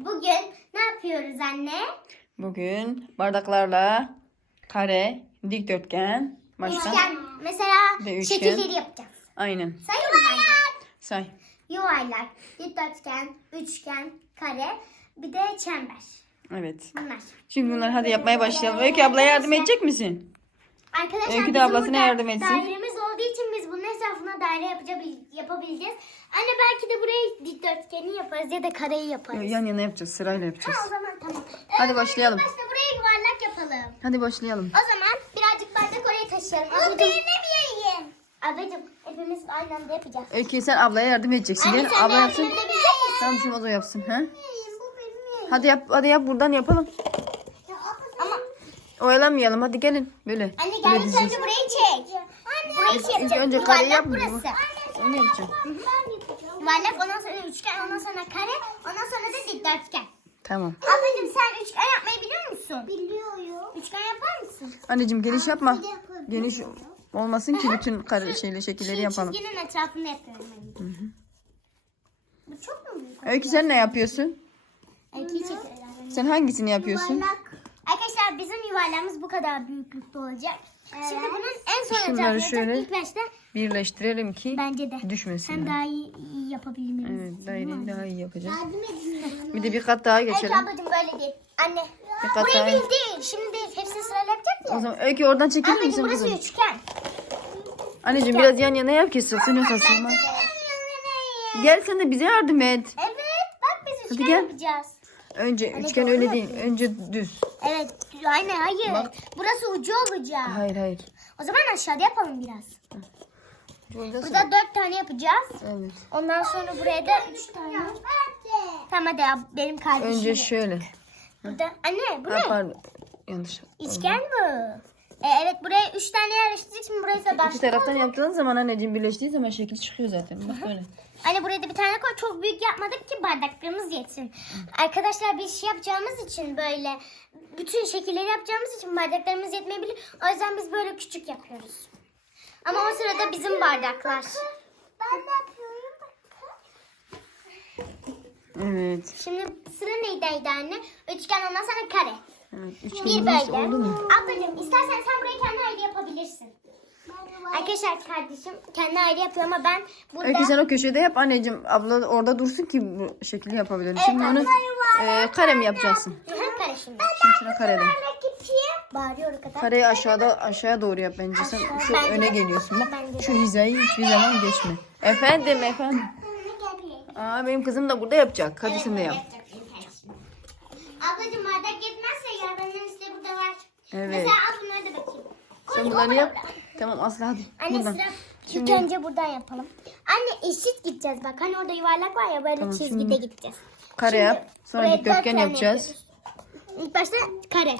bugün ne yapıyoruz anne? Bugün bardaklarla kare, dikdörtgen, başka? Üçgen. Mesela üçgen. şekilleri yapacağız. Aynen. Sayalım anne. Say. Yuvarlak, dikdörtgen, üçgen, kare, bir de çember. Evet. Bunlar. Şimdi bunları hadi yapmaya başlayalım. Öykü abla yardım edecek misin? Arkadaşlar Öykü de bizim ablasına burada yardım etsin. dairemiz olduğu için biz bunun etrafına daire yapabil- yapabileceğiz. Anne belki de burayı dikdörtgeni yaparız ya da kareyi yaparız. Yan yana yapacağız. Sırayla yapacağız. Ha, o zaman tamam. Hadi başlayalım. Başta buraya yuvarlak yapalım. Hadi başlayalım. O zaman birazcık bardak oraya taşıyalım. Bu benim yiyeyim. Abicim hepimiz aynı anda yapacağız. Öykü sen ablaya yardım edeceksin Anne değil mi? sen Abla de yapsın. Tamam şimdi o da yapsın. He? Bu benim yiyeyim. Hadi yap, hadi yap buradan yapalım. Ama Oyalanmayalım hadi gelin. Böyle. anne gel ilk önce burayı çek. Anne. Burayı şey ilk önce Yuvarlak yapmıyor mu? Onu yapacağım. Yuvarlak ondan sonra üçgen ondan sonra kare ondan sonra da dikdörtgen. Tamam. Ablacığım sen üçgen yapmayı biliyor musun? Biliyorum. Üçgen yapar mısın? Anneciğim geniş yapma. Geniş olmasın ki bütün kare şeyle şekilleri yapalım. çizginin etrafında yapıyorum ben. Bu çok mu büyük? Öykü sen ne yapıyorsun? Erkeği çekiyorlar. Sen hangisini yapıyorsun? Arkadaşlar bizim yuvarlağımız bu kadar büyüklükte olacak. Şimdi bunun en son Şunları şöyle İlk başta Birleştirelim ki bence de. düşmesin. Hem daha iyi, iyi yapabilmemiz Evet daireyi daha iyi yapacağız. Yardım edin. Bir de bir kat daha Öykü geçelim. ablacığım böyle değil. Anne. Bir kat Burayı daha. değil değil. Şimdi değil. Hepsini sırayla yapacak ya. O zaman Öykü oradan çekilir Anneciğim misin burası kızım? üçgen. Anneciğim biraz yan yana yap ki sılsın yoksa sığmaz. Gel sen de bize yardım et. Evet. Bak biz üçgen gel. yapacağız. Önce üçgen öyle değil. Önce düz. Evet. Aynen hayır. Bak. Burası ucu olacak. Hayır hayır. O zaman aşağıda yapalım biraz. Burada Burada dört tane yapacağız. Evet. Ondan sonra buraya da üç tane. Tamam hadi ya, benim kardeşim. Önce şöyle. Burada. Anne bu Ha, ne? pardon. Yanlış. İçgen bu. E, evet buraya üç tane yerleştirdik. Şimdi burayı da İki başka. taraftan yaptığın zaman anneciğim birleştiği zaman şekil çıkıyor zaten. Bak böyle. Anne buraya da bir tane koy. Çok büyük yapmadık ki bardaklarımız yetsin. Arkadaşlar biz şey yapacağımız için böyle bütün şekilleri yapacağımız için bardaklarımız yetmeyebilir. O yüzden biz böyle küçük yapıyoruz. Ama o sırada bizim bardaklar. Ben de yapıyorum. Evet. Şimdi sıra neydiydi anne? Üçgen ondan sonra kare. Evet. Bir böyle. oldu mu? Ablacığım istersen sen burayı kendi ayrı yapabilirsin. Arkadaşlar kardeşim kendi ayrı yapıyor ama ben burada... Sen o köşede yap anneciğim. Abla orada dursun ki bu şekli yapabilirim. Şimdi onu e, kare mi yapacaksın? Hı, kare şimdi. Şimdi şuna karede. Bağırıyor kadar. Kareyi aşağıda aşağıya doğru yap bence. Sen çok Bence öne geliyorsun. Bak şu hizayı hiçbir zaman geçme. Efendim efendim. Aa benim kızım da burada yapacak. Hadi sen de yap. Ablacığım bardak yetmezse ya benden iste burada var. Evet. Mesela al bunları da bakayım. Sen bunları yap. Tamam Aslı hadi. Anne Buradan. sıra Şimdi- ilk önce buradan yapalım. Anne eşit gideceğiz bak. Hani orada yuvarlak var ya böyle Tamam, çizgide şimdi gideceğiz. Kare Şimdi yap. Sonra dikdörtgen yapacağız. yapıyoruz. İlk başta kare.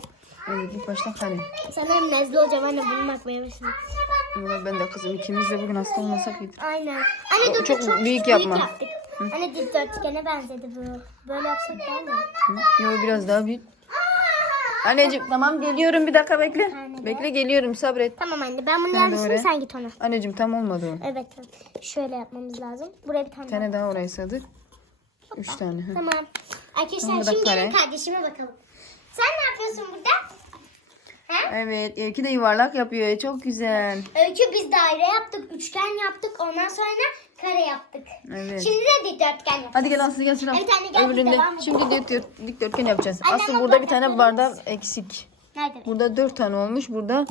Evet ilk başta kare. Sanırım nezle olacağım anne bunu bakmaya başladım. Ama ben de kızım ikimiz de bugün hasta olmasak iyidir. Aynen. Anne O dur çok çok büyük büyük yapma. yaptık. Anne dikdörtgene benzedi bu. Böyle yapsak daha mı? Hı? Yo biraz daha büyük. Anneciğim tamam geliyorum bir dakika bekle. tane Bekle geliyorum sabret. Tamam anne ben bunu oraya? sen git ona. Anneciğim tam olmadı o. Evet. Şöyle yapmamız lazım. Buraya bir tane, Bir tane daha oraya sığdır. Üç tane. Hı. Tamam. Arkadaşlar Tamam, bu da şimdi gelin kare. kardeşime bakalım. Sen ne yapıyorsun burada? He? Evet Öykü de yuvarlak yapıyor. Çok güzel. Öykü biz daire yaptık, üçgen yaptık, ondan sonra kare yaptık. Evet. Şimdi de dikdörtgen yapacağız. Hadi gel Aslı gel sıra. Evet anne, gel, Öbüründe. devam edelim. Şimdi dikdört- dikdörtgen yapacağız. Anne, Aslı burada bir tane bardak eksik. Nerede? Burada dört tane olmuş. Burada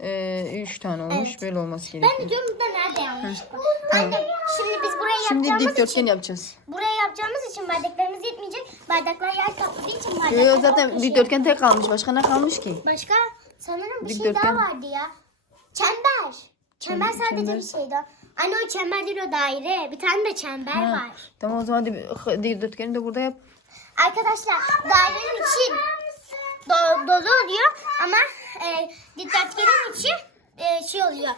e, üç tane olmuş. Evet. Böyle olması Ben gerekiyor. de diyorum burada nerede yanlış? Anne şimdi biz buraya Şimdi yapacağımız dikdörtgen için, yapacağız. buraya yapacağımız için bardaklarımız yetmeyecek. Bardaklar yer kapladığı için bardaklar Yo, yo, çok zaten dikdörtgen tek kalmış. Başka ne kalmış ki? Başka sanırım bir şey Dikdörtgen. daha vardı ya. Çember. Çember Çember- sadece çember. bir şeydi. Anne o çember değil o daire. Bir tane de çember Ha. var. Tamam o zaman dikdörtgeni de burada yap. Arkadaşlar dairenin içi do- dolu oluyor ama e, dikdörtgenin içi e, şey oluyor.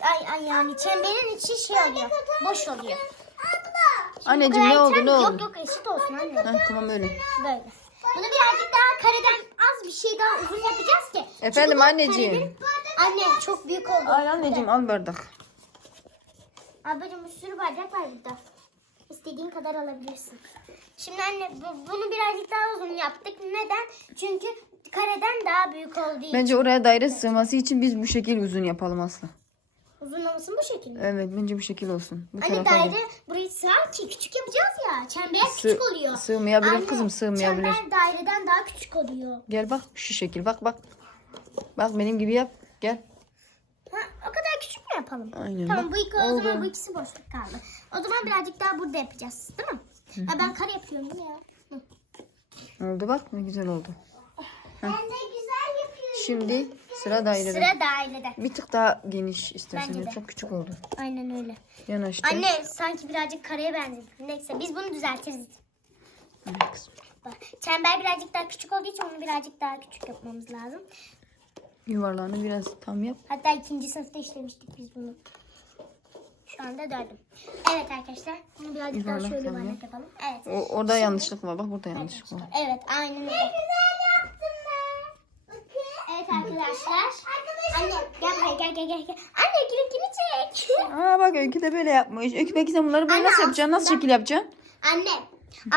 Ay, ay yani çemberin içi şey oluyor. Boş oluyor. Anneciğim ne oldu ne Yok oldu? yok eşit olsun anne. Ha, tamam öyle. Böyle. Bunu birazcık daha kareden az bir şey daha uzun yapacağız ki. Efendim Çünkü anneciğim. Anne çok büyük oldu. Ay anneciğim al bardak. Ablacığım bir sürü bardak var burada. İstediğin kadar alabilirsin. Şimdi anne bu- bunu birazcık daha uzun yaptık. Neden? Çünkü kareden daha büyük olduğu için. Bence oraya daire sığması için biz bu şekil uzun yapalım Aslı. Uzunlaması bu şekilde. Evet bence bu şekil olsun. Bu Anne tarafa daire burayı sığar ki küçük yapacağız ya. Çember Sığ- küçük oluyor. sığmayabilir kızım, sığmayabilir. Çember daireden daha küçük oluyor. Gel bak şu şekil bak bak. Bak benim gibi yap. Gel. Ha, o kadar küçük mü yapalım? Aynen, Tamam bak. bu iki o zaman Oldu. bu ikisi boşluk kaldı. O zaman birazcık daha burada yapacağız değil mi? Ha, ben kare yapıyorum mi ya? Hı. Oldu bak ne güzel oldu. Ben de güzel yapıyorum. Şimdi sıra dairede. Sıra dairede. Bir tık daha geniş istersen. Bence de. Çok küçük oldu. Aynen öyle. Yanaştı. Anne sanki birazcık kareye benzedi. Neyse biz bunu düzeltiriz. Evet kızım. Bak, çember birazcık daha küçük olduğu için onu birazcık daha küçük yapmamız lazım. Yuvarlağını biraz tam yap. Hatta ikinci sınıfta işlemiştik biz bunu. Şu anda dördüm. Evet arkadaşlar. Bunu birazcık daha Yuvarlak şöyle yuvarlak yapalım. Evet. O, orada yanlışlık var. Bak burada yanlışlık var. Evet aynen öyle. Ne güzel arkadaşlar. Anne gel buraya gel gel gel. gel. Anne gülünkini çek. Aa bak Öykü de böyle yapmış. Öykü peki sen bunları böyle Anne, nasıl yapacaksın? Nasıl aslında- şekil yapacaksın? Anne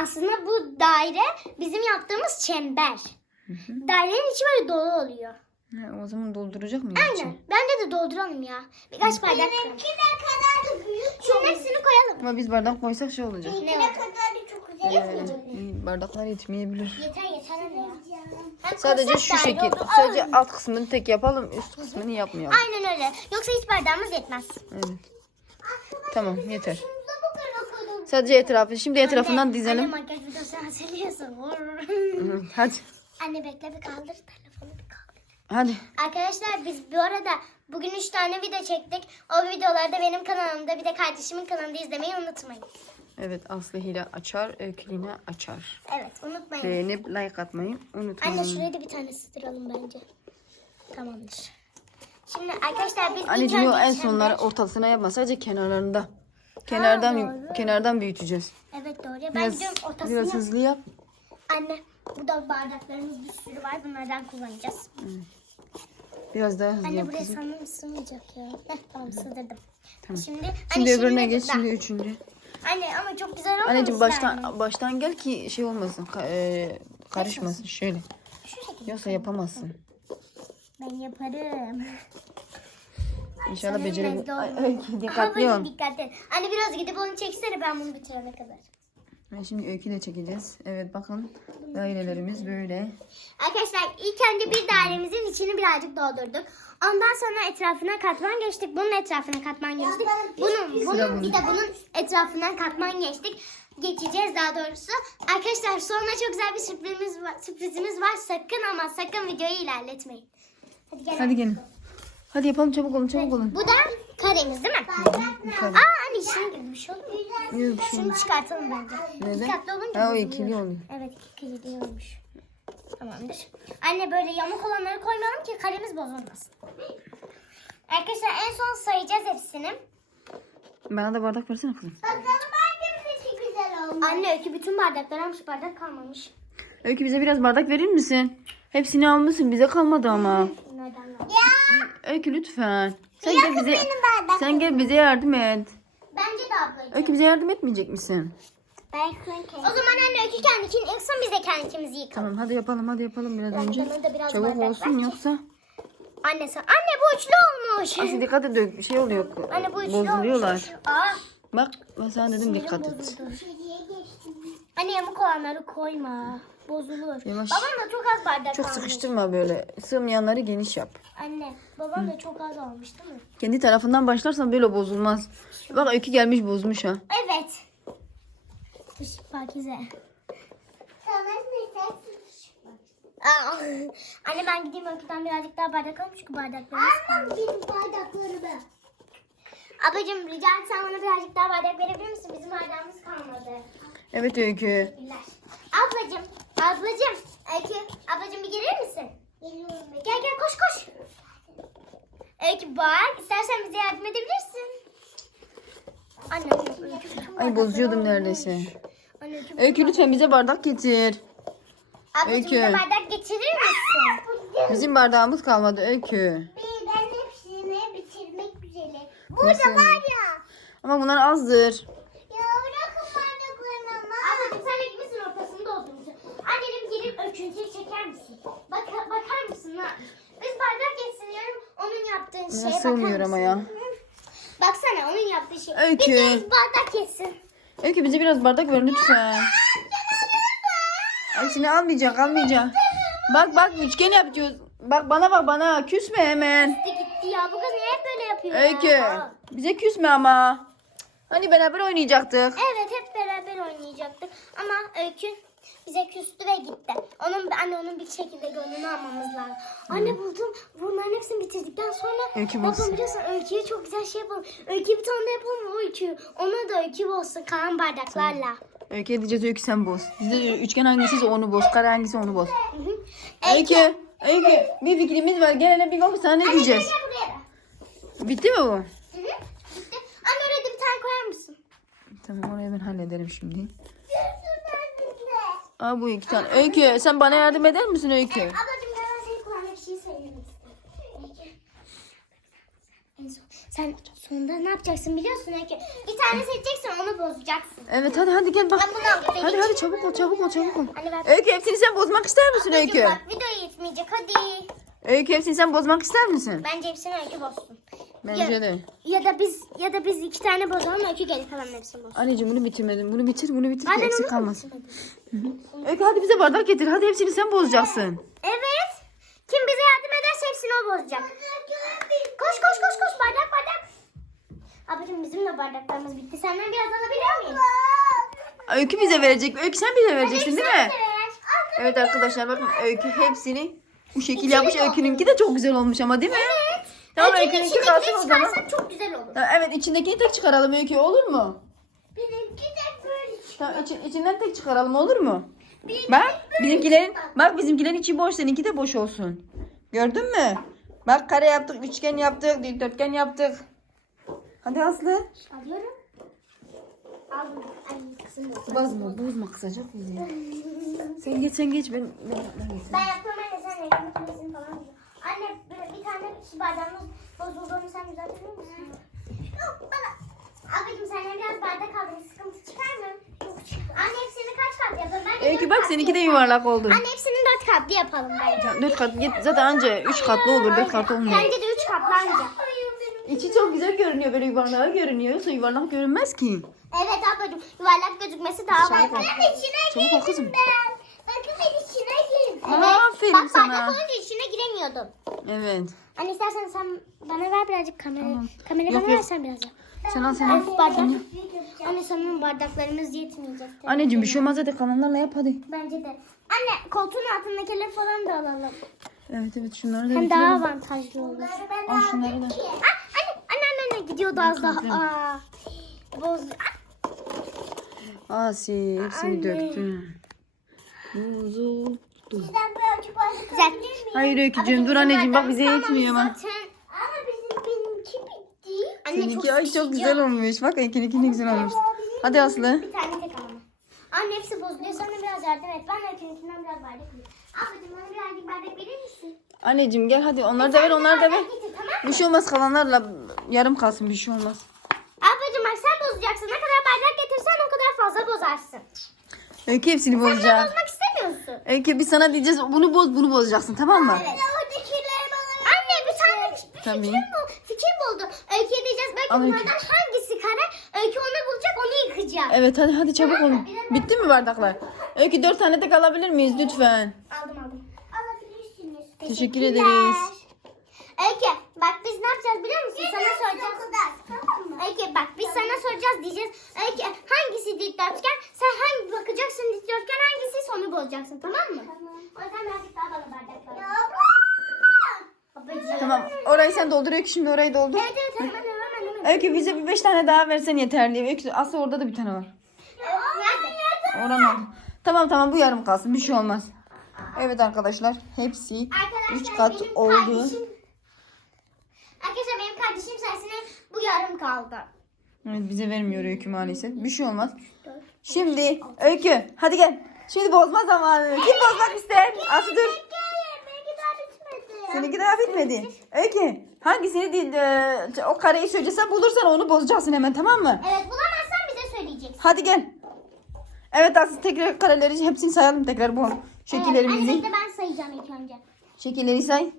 aslında bu daire bizim yaptığımız çember. Dairenin içi böyle dolu oluyor. Ha, o zaman dolduracak mıyız Aynen. içi? Bence de dolduralım ya. Birkaç bardak koyalım. Benimki de kadar da büyük. Şunun hepsini koyalım. Ama biz bardak koysak şey olacak. Ne kadar da çok güzel Ee, iyi, bardaklar yetmeyebilir. Yeter. Sadece şu şekil. Sadece alt kısmını tek yapalım. Üst kısmını yapmayalım. Aynen öyle. Yoksa hiç bardağımız yetmez. Evet. Tamam yeter. Sadece etrafı. Şimdi etrafından Anne, dizelim. Anne makyaj videosu hatırlıyorsun. Hı, Hadi. anne bekle bir kaldır telefonu bir kaldır. Hadi. Arkadaşlar biz bu arada bugün 3 tane video çektik. O videoları da benim kanalımda bir de kardeşimin kanalında izlemeyi unutmayın. Evet Aslı Hile açar. Öykü Lina açar. Evet unutmayın. Beğenip like atmayı unutmayın. Anne şuraya da bir tane sığdıralım bence. Tamamdır. Şimdi arkadaşlar biz ilk Anneciğim yok önce en sonları ortasına yapma. Sadece kenarlarında. Kenardan doğru. kenardan büyüteceğiz. Evet doğru. Ben Biraz, gidiyorum ortasına. biraz hızlı yap. Anne burada bardaklarımız bir sürü var. Bunlardan kullanacağız. Biraz daha hızlı Anne buraya kızım. sanırım sığmayacak ya. Heh, tamam sığdırdım. Tamam. Şimdi, Şimdi öbürüne geç. Şimdi üçüncü. Anne ama çok güzel olmamış Anneciğim baştan yani. baştan gel ki şey olmasın. ka- e, karışmasın şöyle. Şu şekilde. Yoksa yapamazsın. Ben yaparım. İnşallah Sanırım becerebil. bezde Ay, olmadı. Öykü dikkatli Ama ol. dikkatli. Anne biraz gidip onu çeksene ben bunu bitirene kadar. Ben şimdi öykü de çekeceğiz. Evet bakın dairelerimiz böyle. Arkadaşlar ilk önce bir dairemizin içini birazcık doldurduk. Ondan sonra etrafına katman geçtik. Bunun etrafına katman geçtik. Bunun, bunun bir de bunun etrafından katman geçtik. Geçeceğiz daha doğrusu. Arkadaşlar sonra çok güzel bir sürprizimiz var, sürprizimiz var. Sakın ama sakın videoyu ilerletmeyin. Hadi gel. Hadi gelin. Hadi yapalım çabuk olun çabuk olun. Bu da karemiz değil mi? Aa anne şimdi gibi bir şey olur mu? Yok, bir şey Şunu çıkartalım bence. Neden? Dikkatli olunca Ha o bozuluyor. ikili oluyor. Evet ikili olmuş. Tamamdır. Anne böyle yamuk olanları koymayalım ki karemiz bozulmasın. Arkadaşlar en son sayacağız hepsini. Bana da bardak versene kızım. Bakalım hangisi güzel olmuş. Anne öykü bütün bardakları almış bardak kalmamış. Öykü bize biraz bardak verir misin? Hepsini almışsın bize kalmadı ama. Nereden var? Öykü lütfen. Sen gel bize sen gel bize yardım et. Bence de ablacığım. Öykü bize yardım etmeyecek misin? O zaman anne öykü kendikini yıksın biz de kendimizi yıkalım. Tamam hadi yapalım hadi yapalım biraz önce. bana da biraz Çabuk bardak olsun ver. yoksa. Anne sen anne bu üçlü olmuş. Aslı dikkat et Öykü, bir şey oluyor. Anne bu üçlü Bozuluyorlar. olmuş. Aa. Bak ben sana dedim dikkat et. bozuldu. Anne yamuk olanları koyma. Bozulur. Yavaş. Babam da çok az bardak Çok almış. sıkıştırma böyle. Sığmayanları geniş yap. Anne babam da çok az almış değil mi? Kendi tarafından başlarsan böyle bozulmaz. Bak Öykü gelmiş bozmuş ha. Evet. Pakize. Aa, Anne ben gideyim öyküden birazcık daha bardak alayım çünkü bardaklarımız kalmış. benim bardaklarımı. Ablacığım rica etsem bana birazcık daha bardak verebilir misin? Bizim bardağımız kalmadı. Evet Öykü. Teşekkürler. Ablacığım, ablacığım, Öykü, ablacığım bir gelir misin? Geliyorum. Gel gel koş koş. Öykü bak, istersen bize yardım edebilirsin. Anne, Öykü bütün Ay bardakları bozuyordum almış. neredeyse. Anne, Öykü, Öykü lütfen bize bardak getir. Ablacığım Öykü. bize bardak getirir misin? Bizim bardağımız kalmadı Öykü. Ben hepsini bitirmek üzere. Nasıl? ya. Ama bunlar azdır. Ya bırakın döküntüyü çeker misin? Bak, bakar mısın lan? Biz bardak geçsin diyorum. Onun yaptığı şeye bakar sığmıyor ama ya. Baksana onun yaptığı şey. Öykü. Bir bardak geçsin. Öykü bize biraz bardak ver lütfen. Ay seni almayacak almayacak. Bak bak üçgen yapıyoruz. Bak bana bak bana küsme hemen. Gitti gitti ya. Bu kız niye hep böyle yapıyor Öykü ya? bize küsme ama. Hani beraber oynayacaktık. Evet hep beraber oynayacaktık. Ama Öykü bize küstü ve gitti. Onun anne onun bir şekilde gönlünü almamız lazım. Anne buldum. Bunların hepsini bitirdikten sonra Öykü bozsun. biliyorsun Öykü'ye çok güzel şey yapalım. Öykü'ye bir tane de yapalım o Öykü. Ona da Öykü bozsun kalan bardaklarla. Öykü diyeceğiz Öykü sen boz. Bizde üçgen hangisiyse onu boz. Kare hangisi onu boz. Öykü. Öykü bir fikrimiz var. Gel hele bir bak sana ne diyeceğiz. Gel buraya. Bitti mi bu? Hı hı. Bitti. Anne oraya da bir tane koyar mısın? Tamam orayı ben hallederim şimdi. Aa bu iki tane. Öykü sen bana yardım eder misin Öykü? Ablacığım ben seni kulağına bir şey söylemek istiyorum. Öykü. En son, sen sonunda ne yapacaksın biliyorsun Öykü? Bir tane seçeceksin onu bozacaksın. Evet hadi hadi gel bak. Ben bunu alayım. Hadi hadi çabuk ol çabuk ol çabuk ol. Anne ver. Öykü hepsini sen bozmak ister misin Ablacığım Öykü? Bak video yetmeyecek hadi. Öykü hepsini sen bozmak ister misin? Bence hepsini Öykü bozsun. Bence de. Ya da biz ya da biz iki tane bozalım Öykü geri kalan hepsini bozsun. Anneciğim bunu bitirmedim. Bunu bitir bunu bitir ki Hadi eksik onu da kalmasın. bitirmedim. Öykü hadi bize bardak getir. Hadi hepsini sen bozacaksın. Evet. Kim bize yardım ederse hepsini o bozacak. Koş koş koş koş bardak bardak. Ablacığım bizim de bardaklarımız bitti. Senden biraz alabilir miyim? Öykü bize verecek. Öykü sen bize vereceksin değil mi? Evet. Arkadaşlar bakın Öykü hepsini bu şekil yapmış. Öykününki de çok güzel olmuş ama değil mi? Evet. Tamam Öykünün Öykününki kalsın o zaman. çok güzel olur. Tamam, Evet içindekini tek çıkaralım Öykü olur mu? Benimki de. Tamam için, içinden tek çıkaralım olur mu? Bir- Bak bizimkilerin bak bizimkilerin içi boş seninki de boş olsun. Gördün mü? Bak kare yaptık, üçgen yaptık, dikdörtgen yaptık. Hadi Aslı. Alıyorum. Aldım. Ay. Bozma, bozma kısacak bizi. Sen geç sen geç ben. ben, ben. Ben yapmam anne sen ekmek misin falan diyor. Anne bir, bir tane su bardağımız bozulduğunu sen düzeltebilir misin? Yok bana. Abicim senden biraz bardak aldım. Sıkıntı çıkar mı? Yok çıkar. Anne hepsini kaç kat yapalım? Bence Öykü dört bak seninki de yuvarlak oldu. Anne hepsini dört katlı yapalım bence. Dört kat git zaten anca üç katlı olur dört katlı olmuyor. Bence de üç katlı anca. İçi çok güzel görünüyor böyle yuvarlak görünüyor. Yoksa yuvarlak görünmez ki. Evet ablacığım yuvarlak gözükmesi daha var. Ben içine kızım. ben. Bakın ben içine girdim. Aferin Bak sana. bardak olunca içine giremiyordum. Evet. Anne istersen sen bana ver birazcık kamera. Tamam. Kamerayı Yok, bana yok. versen birazcık. Sen al sen al. bardak. Anne sanırım bardaklarımız yetmeyecekti. Anneciğim bir şey olmaz hadi kalanlarla yap hadi. Bence de. Anne koltuğun altındakileri falan da alalım. Evet evet şunları da Hem bitirelim. daha avantajlı olur. Al şunları da. Ah, anne, anne, anne, anne gidiyordu az daha. Aa, boz. Asi hepsini Anne. döktün. Buzuldu. Güzel. Hayır Öykücüğüm dur anneciğim bak bize yetmiyor ama. Zaten... Ama bizim benimki bitti. Anne Seninki ay çok güzel olmuş. Bak Öykü'nünki ne güzel olmuş. Hadi Aslı. Bir tane tek. Anne hepsi bozuluyor. Sen de biraz yardım et. Ben de öykününkinden biraz bardak alayım. Ablacığım bana birazcık bardak verir misin? Anneciğim gel hadi onları da ver onları da ver. Getir, tamam mı? Bir şey olmaz kalanlarla yarım kalsın bir şey olmaz. Ablacığım bak sen bozacaksın. Ne kadar bardak getirsen o kadar fazla bozarsın. Öykü hepsini Sen bozacak. bozmak istemiyorsun. Öykü biz sana diyeceğiz bunu boz bunu bozacaksın tamam mı? Evet. Anne bir tane bir Tabii. fikrim bu. Fikir buldu. Öykü'ye diyeceğiz. Belki Al Öykü. bunlardan hangisi kare? Öykü onu bulacak onu yıkacak. Evet hadi hadi çabuk olun. Bitti mi bardaklar? Öykü dört tane tek alabilir miyiz lütfen? Aldım aldım. Alabilirsiniz. Teşekkür Teşekkürler. ederiz. Öykü bak biz ne yapacağız biliyor musun? Sana soracağız. Öykü bak biz sana soracağız diyeceğiz. Öykü hangisi dikdörtgen? Sen hangi bakacaksın dikdörtgen bozacaksın tamam mı? Tamam. O yüzden birazcık daha bana bardak ver. Babacığım. Tamam orayı sen doldur Öykü şimdi orayı doldur. Evet evet hemen hemen hemen. Öykü bize bir beş tane daha versen yeterli. Öykü Aslı orada da bir tane var. Oran. Tamam tamam bu yarım kalsın bir şey olmaz. Evet arkadaşlar hepsi Arkadaşlar üç kat benim oldu. kardeşim... Arkadaşlar benim kardeşim sayesinde bu yarım kaldı. Evet bize vermiyor Öykü maalesef. Bir şey olmaz. Şimdi Öykü hadi gel. Şimdi bozma zamanı. Kim bozmak ister? Aslı dur. Seninki daha bitmedi. Öykü hangisini değil, e, o kareyi söyleyeceksen bulursan onu bozacaksın hemen tamam mı? Evet bulamazsan bize söyleyeceksin. Hadi gel. Evet Aslı tekrar kareleri hepsini sayalım tekrar bu Evet, şekillerimizi. anne bekle ben sayacağım ilk önce. Şekilleri say.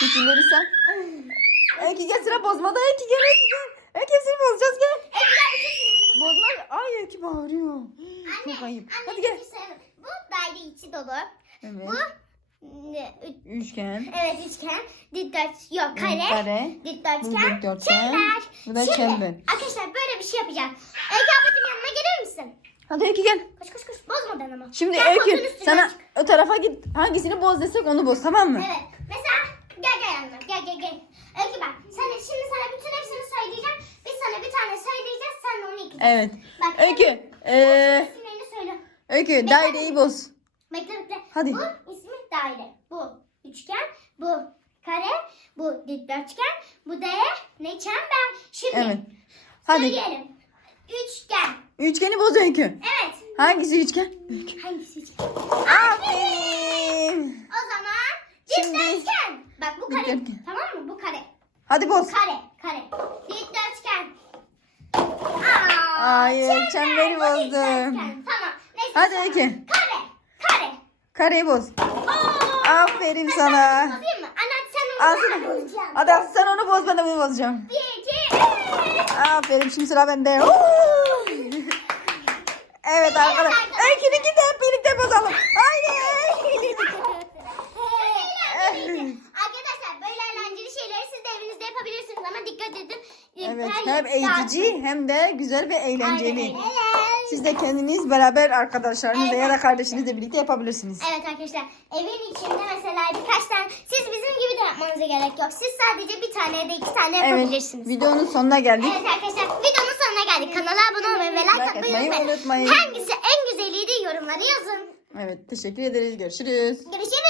Şekilleri say. Öykü gel sıra bozmada. Öykü gel Öykü gel. Öykü hepsini bozacağız gel. Bozma. Ay Öykü bağırıyor. Çok ayıp. Anne, Hadi gel. sayalım. Bu daire içi dolu. Evet. Bu ne, üç- Üçgen. evet üçgen. Dikdört yok kare. Kare. Bu Dikdörtgen. dikdörtgen. Çember. Bu da Şimdi, çember. Arkadaşlar böyle bir şey yapacağız. Öykü ablacığım yanıma gelir misin? Hadi Öykü gel. Koş koş koş bozmadan ama. Şimdi Gel, koltuğun Öykü üstüne sana çık. o tarafa git. Hangisini boz desek onu boz tamam mı? Evet. Mesela gel gel yanıma. Gel gel gel. Öykü bak. Sana, şimdi sana bütün hepsini söyleyeceğim. Biz sana bir tane söyleyeceğiz. Evet. Bak. Öykü. Eee İsimlerini söyle. Öykü daireyi boz. Bekle bekle. Hadi. Bu ismi daire. Bu üçgen. Bu kare. Bu dikdörtgen. Bu da ne çember. Şimdi Evet. Hadi. söyleyelim. Üçgen. Üçgeni boz Öykü. Evet. Hangisi üçgen? Hangisi üçgen? Aferin. O zaman Şimdi- dikdörtgen. Bak bu kare. Dikdörtgen. Tamam mı? Bu kare. Hadi boz. Kare. Kare. Dikdörtgen. Aa, Hayır, çember. Çemberi bozdum. dikdörtgen. Tamam. Neyse, Hadi tamam. Öykü. Kare. Kare. Kareyi boz. Oo. Aferin sana. Bozayım mı? Anne sen onu ben bozacağım. Hadi Aslı sen onu boz ben de bunu bozacağım. Bir, iki, üç. Aferin şimdi sıra bende. Oo! Evet arkadaşlar. Öykününki de hep birlikte bozalım. Haydi. Arkadaşlar böyle eğlenceli şeyleri siz de evinizde yapabilirsiniz ama dikkat edin. Evet Her hem eğitici hem de güzel ve eğlenceli. Aynen. Siz de kendiniz beraber arkadaşlarınızla Evet. ya da kardeşinizle birlikte yapabilirsiniz. Evet arkadaşlar evin içinde mesela birkaç tane siz bizim gibi de yapmanıza gerek yok. Siz sadece bir tane ya da iki tane Evet yapabilirsiniz. videonun sonuna geldik. Evet arkadaşlar videonun sonuna geldik. Kanala abone olmayı ve like atmayı unutmayın. Hangisi en güzeliydi yorumlara yazın. Evet teşekkür ederiz. Görüşürüz. Görüşürüz.